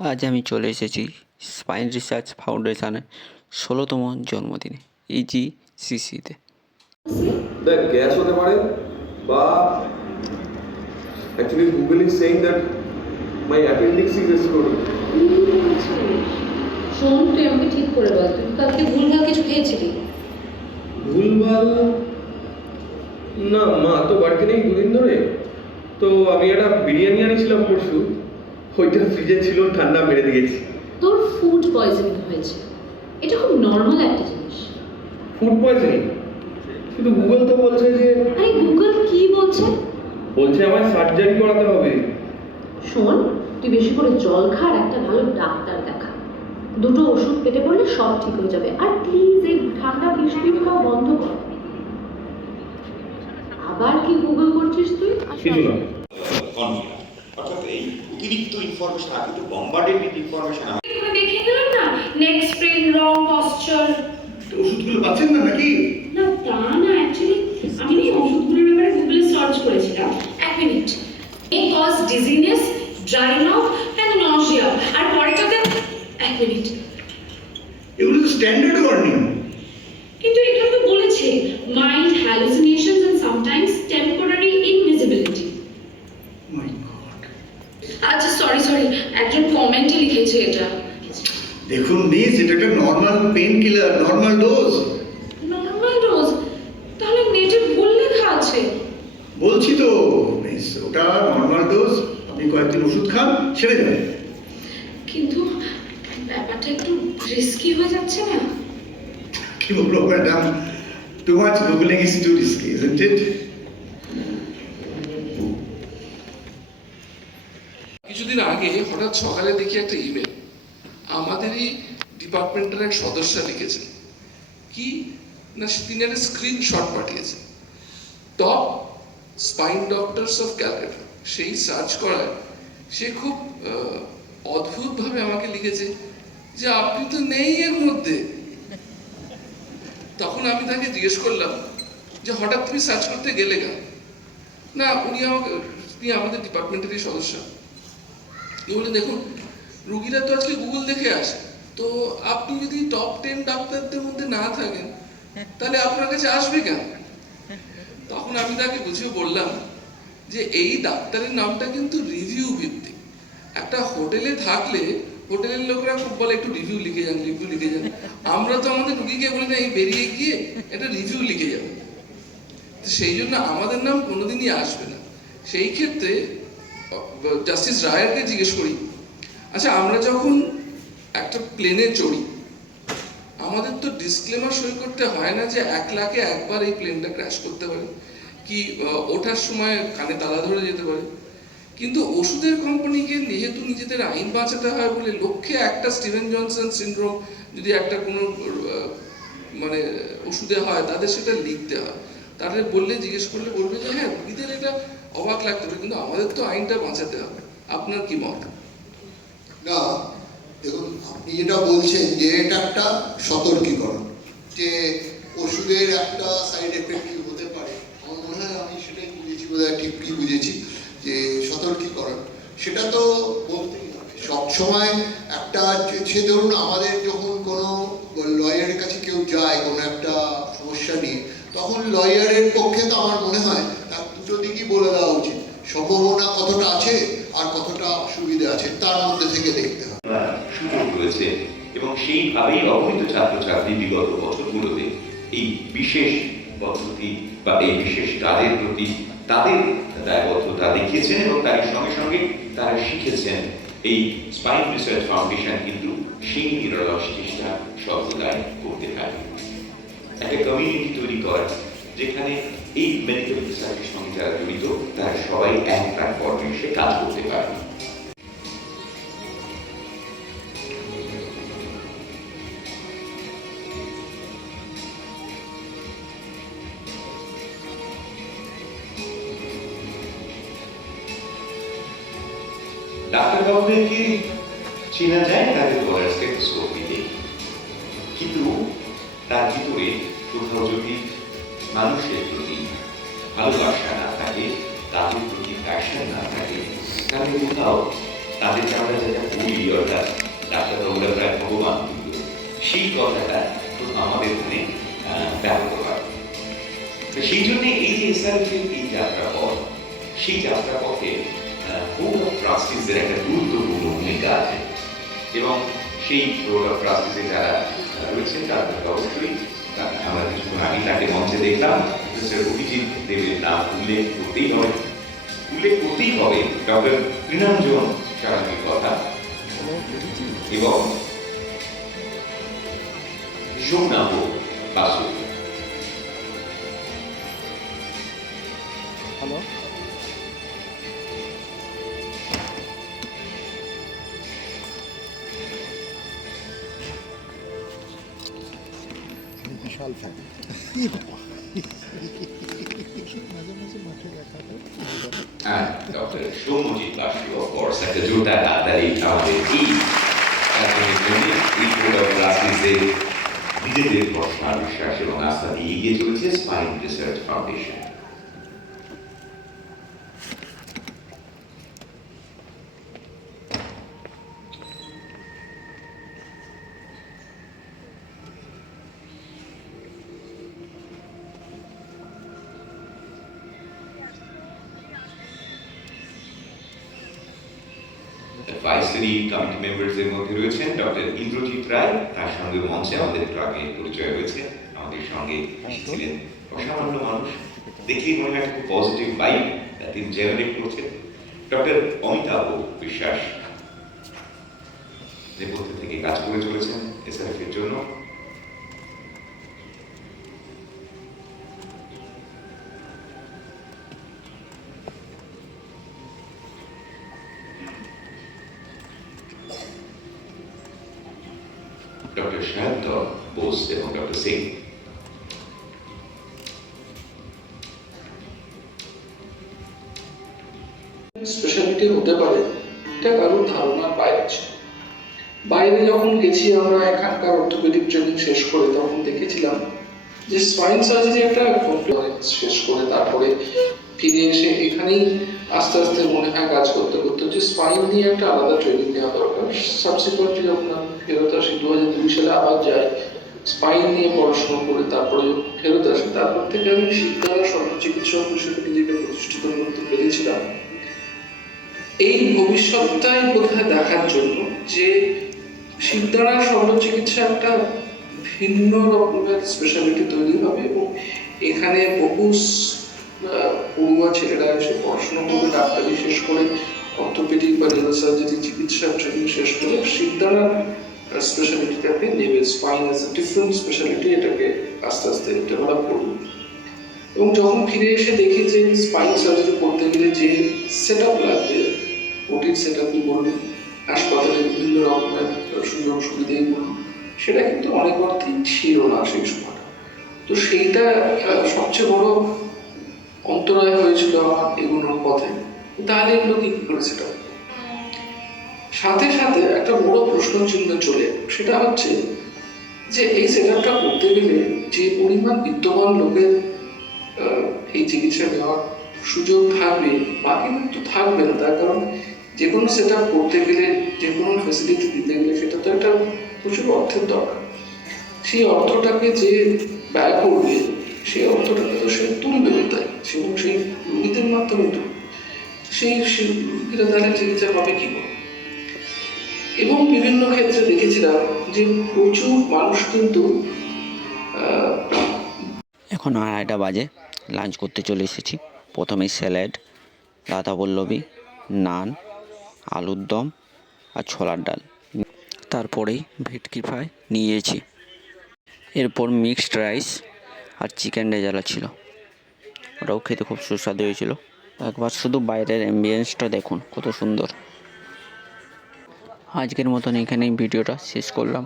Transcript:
আজ আমি চলে এসেছি স্পাইন রিসার্চ ফাউন্ডেশনের 16তম জন্মদিনে EGCC-তে। দেখ গ্যাস হতে পারে বা actually Google is saying that my appendix is exploding. শোন, তুই আমাকে ঠিক করে বল, তুই কালকে ভুলভাল কিছু খেয়েছিলি? ভুলভাল না, মা তো বাড়িতে নেই দুদিন ধরে। তো আমি একটা বিরিয়ানি আনিয়েছিলাম পরশু, ওইটা ফ্রিজে ছিল, ঠান্ডা মেরে দিয়েছি। তোর ফুড পয়জনিং হয়েছে, এটা খুব নর্মাল একটা জিনিস। Food poisoning? কিন্তু গুগল তো বলছে যে আরে গুগল কি বলছে? বলছে আমায় সার্জারি করাতে হবে। শোন, তুই বেশি করে জল খা আর একটা ভালো ডাক্তার দেখা। দুটো ওষুধ পেটে পড়লে সব ঠিক হয়ে যাবে। আর প্লিজ এই ঠান্ডা বিস্কুট খাওয়া বন্ধ কর। আবার কি গুগল করছিস তুই? কিছু না। অর্থাৎ এই অতিরিক্ত ইনফরমেশন, আগে তো বম্বার্ডেড উইথ ইনফরমেশন। দেখে দিলাম না, নেক স্প্রেন, রং পশ্চার। ওষুধগুলো পাচ্ছেন না নাকি? না তা না, অ্যাকচুয়ালি আমি এই ওষুধগুলোর ব্যাপারে গুগলে সার্চ করেছিলাম। এক মিনিট। এই cause dizziness, dry mouth and nausea. আর পরেটাতে এক মিনিট, এগুলো তো স্ট্যান্ডার্ড ওয়ার্নিং। কিন্তু এখানে তো বলেছে mild hallucinations and sometimes temporary invisibility. My god. আচ্ছা সরি, একজন কমেন্টে লিখেছে এটা। দেখুন মিস, এটা একটা normal pain killer, normal dose. Normal dose? তাহলে নেটে ভুল লেখা আছে। বলছি তো মিস, ওটা নর্মাল ডোজ। আপনি কয়েকদিন ওষুধ খান, ছেড়ে যাবে। কিন্তু ব্যাপারটা একটু রিস্কি হয়ে যাচ্ছে না? কি বলবো madam, too much googling is two risky, isn't it? কিছুদিন আগে হঠাৎ সকালে দেখি একটা ইমেল, আমাদেরই ডিপার্টমেন্টের এক সদস্য লিখেছেন কি না, তিনি একটা স্ক্রিনশট পাঠিয়েছেন, top spine doctors of Calcutta. সেই সার্চ করায় সে খুব অদ্ভুতভাবে আমাকে লিখেছে যে আপনি তো নেই এর মধ্যে। তখন আমি তাকে জিজ্ঞেস করলাম যে হঠাৎ তুমি সার্চ করতে গেলে কেন? না, উনি আমাদের ডিপার্টমেন্টেরই সদস্য। বলে দেখুন, রুগীরা তো আজকে গুগল দেখে আসে, তো আপনি যদি টপ 10 ডাক্তারদের মধ্যে না থাকেন তাহলে আপনার কাছে আসবে কেন? তখন আমি তাকে বুঝিয়ে বললাম যে এই ডাক্তারের নামটা কিন্তু রিভিউ ভিত্তিক। একটা হোটেলে থাকলে হোটেলের লোকরা খুব বলে একটু রিভিউ লিখে যান। আমরা তো আমাদের রুগীকে বলি না এই বেরিয়ে গিয়ে একটা রিভিউ লিখে যাবে। সেই জন্য আমাদের নাম কোনোদিনই আসবে না। সেই ক্ষেত্রে জাস্টিস রায়ারকে জিজ্ঞেস করি, আচ্ছা আমরা যখন একটা প্লেনে চড়ি আমাদের তো ডিসক্লেমার সই করতে হয় না যে 1 লাখে একবার এই প্লেনটা ক্র্যাশ করতে পারে, কি ওঠার সময় কানে তালা ধরে যেতে পারে। কিন্তু ওষুধের কোম্পানিকে যেহেতু নিজেদের আইন বাঁচাতে হয় বলে লক্ষ্যে একটা স্টিভেন জনসন সিনড্রোম যদি একটা কোনো মানে ওষুধে হয় তাদের সেটা লিখতে হয়। তাদের বললে জিজ্ঞেস করলে বলবে যে হ্যাঁ রুগীদের এটা অবাক লাগতে পারে, কিন্তু আমাদের তো আইনটা বাঁচাতে হবে। আপনার কি মত? না দেখুন, আপনি যেটা বলছেন যে এটা একটা সতর্কীকরণ, যে ওষুধের একটা সাইড এফেক্ট হতে পারে। আমার মনে হয় আমি সেটাই বুঝেছি, বোধহয় ঠিক কি বুঝেছি, যে সতর্কীকরণ সেটা তো বলতেই হবে সবসময়। একটা সে ধরুন আমাদের যখন কোনো লয়ারের কাছে কেউ যায় কোনো একটা সমস্যা নিয়ে, তখন লয়ারের পক্ষে তো আমার মনে হয় তার দুটো দিকই বলে দেওয়া উচিত, সম্ভাবনা কতটা আছে আর কতটা অসুবিধা আছে তার মধ্যে থেকে দেখতে হবে। সুযোগ রয়েছে এবং সেইভাবেই অবৈধ ছাত্রছাত্রী বিগত বছরগুলোতে এই বিশেষ পদ্ধতি বা এই বিশেষ কাজের প্রতি তাদের দায়বদ্ধতা দেখিয়েছেন এবং তার সঙ্গে সঙ্গে তারা শিখেছেন। এই স্পাইন রিসার্চ ফাউন্ডেশন কিন্তু সেই নিরলস চেষ্টা সর্বদাই করতে থাকে একটা কমিউনিটি তৈরি করা, যেখানে এই মেডিকেল রিসার্চের সঙ্গে যারা জড়িত তারা সবাই এক প্ল্যাটফর্মে এসে কাজ করতে পারে। ডাক্তারবাবুদেরকে চেনা যায় তাদের গলার স্টেথোস্কোপ দিয়ে, কিন্তু তার ভিতরে কোথাও যদি মানুষের প্রতি ভালোবাসা না থাকে, তাদের প্রতি প্যাশন না থাকে, তাহলে কোথাও তাদেরকে আমরা যেটা বলি অর্থাৎ কথাটা তো আমাদের মনে ব্যাহত হয়। তো সেই জন্যে এই যে এসআরএফের এই যাত্রাপথ, সেই যাত্রাপথে বোর্ড অফ ট্রাস্টিজের একটা গুরুত্বপূর্ণ ভূমিকা আছে এবং সেই বোর্ড অফ ট্রাস্টিজে যারা রয়েছেন তার মধ্যে অবশ্যই আমরা কিছুক্ষণ আগে তাকে মঞ্চে দেখলাম, মিস্টার অভিজিৎ দেবের নাম উল্লেখ করতেই হবে ডক্টর তৃণাঞ্জন সারাঙ্গীর কথা এবং সোমনাথ বাসু। বিশাল fan doctor Soumyajit Basu, of course একটা জোরদার হাততালি আমাদের এই কাজের জন্য। এই বোর্ড অফ ট্রাস্টিজের নিজেদের ভরসা, বিশ্বাস এবং আস্থা দিয়ে এগিয়ে চলেছে spine research foundation. Advisory committee মেম্বারসের মধ্যে রয়েছেন ডক্টর ইন্দ্রজিৎ রায়, তার সঙ্গে মঞ্চে আমাদের একটু আগে পরিচয় হয়েছে, আমাদের সঙ্গে ছিলেন অসামান্য মানুষ, দেখলেই মনে হয় একটা খুব পজিটিভ ভাইব তিনি জেনারেট করছেন। ডক্টর অমিতাভ বিশ্বাস নেপথ্য থেকে কাজ করে চলেছেন এসআরএফ এর জন্য। ডক্টর শান্ত বোস এবং ডক্টর সিং। স্পেশালিটি হতে পারে এটা কারোর ধারণার বাইরে ছিল। বাইরে যখন গেছি আমরা এখানকার অর্থোপেডিক ট্রেনিং শেষ করে, তখন দেখেছিলাম যে স্পাইন সার্জারি একটা শেষ করে তারপরে ফিরে এসে এখানেই আস্তে আস্তে মনে হয় কাজ করতে করতে যে স্পাইন নিয়ে একটা আলাদা ট্রেনিং নেওয়া দরকার। সাবসিকুয়েন্টলি যখন আমি ফেরত আসি 2002 সালে আবার যাই স্পাইন নিয়ে পড়াশোনা করে, তারপরে ফেরত আসি, তারপর থেকে আমি শিক্ষার শল্য চিকিৎসক হিসেবে নিজেকে প্রতিষ্ঠিত করতে পেরেছিলাম। এই ভবিষ্যৎটাই বোধহয় দেখার জন্য যে শিবদাঁড়া শল্য চিকিৎসা একটা ভিন্ন রকমের স্পেশালিটি তৈরি হবে এবং এখানে বহু পড়ুয়া ছেলেরা এসে পড়াশোনা করবে, ডাক্তারি শেষ করে অর্থোপেডিক বা নিউরোসার্জারি চিকিৎসা ট্রেনিং শেষ করে শিবদাঁড়া স্পেশালিটিটাকে নেবে। Spine as a different speciality, এটাকে আস্তে আস্তে ডেভেলপ করবে। এবং যখন ফিরে এসে দেখি যে স্পাইন সার্জারি করতে গেলে যে সেট আপ লাগবে, ওটির সেট আপই বলুন, হাসপাতালে বিভিন্ন রকমের সুযোগ সুবিধাই বলুন, সেটা কিন্তু অনেক অর্থেই ছিল না সেই সময়টা। তো সেইটা সবচেয়ে বড় অন্তরায় হয়েছিল আমার এগুলোর পথে। তাহলে এগুলো কি করে সেটা সাথে সাথে একটা বড় প্রশ্ন চিহ্ন চলে, সেটা হচ্ছে যে এই সেট আপটা করতে গেলে যে পরিমাণ বিদ্যমান লোকের এই চিকিৎসা নেওয়ার সুযোগ থাকবে, বাকি কিন্তু থাকবে না। তার কারণ যে কোনো সেট আপ করতে গেলে, যে কোনো ফেসিলিটি দিতে গেলে সেটা তো একটা প্রচুর অর্থের দরকার। সেই অর্থটাকে যে ব্যয় করবে সেই অর্থটাকে তো সে তুলবে তাই, এবং সেই রোগীদের মাধ্যমে তুলবে, সেই রোগীরা তাহলে চিকিৎসা পাবে কি করে। এবং বিভিন্ন ক্ষেত্রে দেখেছিলাম যে প্রচুর মানুষ কিন্তু এখন 2:30 বাজে, লাঞ্চ করতে চলে এসেছি। প্রথমেই স্যালাড, রাধা পল্লবী, নান, আলুর দম আর ছোলার ডাল, তারপরেই ভেটকি ফ্রাই নিয়েছি। এরপর মিক্সড রাইস আর চিকেন রেজালা ছিল, ওটাও খেতে খুব সুস্বাদু হয়েছিল। একবার শুধু বাইরের অ্যাম্বিয়েন্সটা দেখুন কত সুন্দর। আজকের মতন এখানেই ভিডিওটা শেষ করলাম।